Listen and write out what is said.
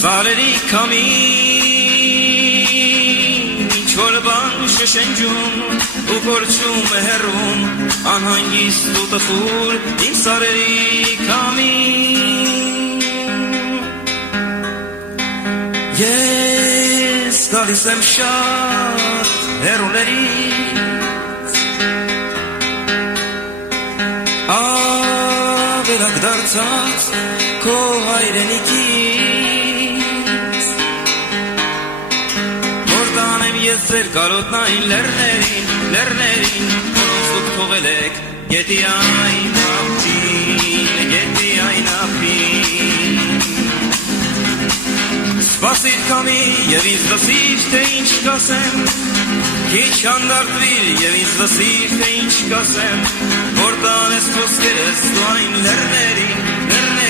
Սարերի քամին ինչ-որ բան շշնջում ու փորձում է հեռում անհանգիստ ու տխուր իմ սարերի քամին Ես գալիս եմ շատ հեռուներից ավերակ դարձած քո հայրենիքից որ տանեմ ես ձեր կարոտնային լեռներին որոնց դուք թողել եք գետի այն ափին Սպասիր քամի և ինձ լսիր, թե ինչ կասեմ Քիչ հանդարտվիր և ինձ լսիր, թե ինչ կասեմ Որ տանես խոսքերս դու այն լեռներին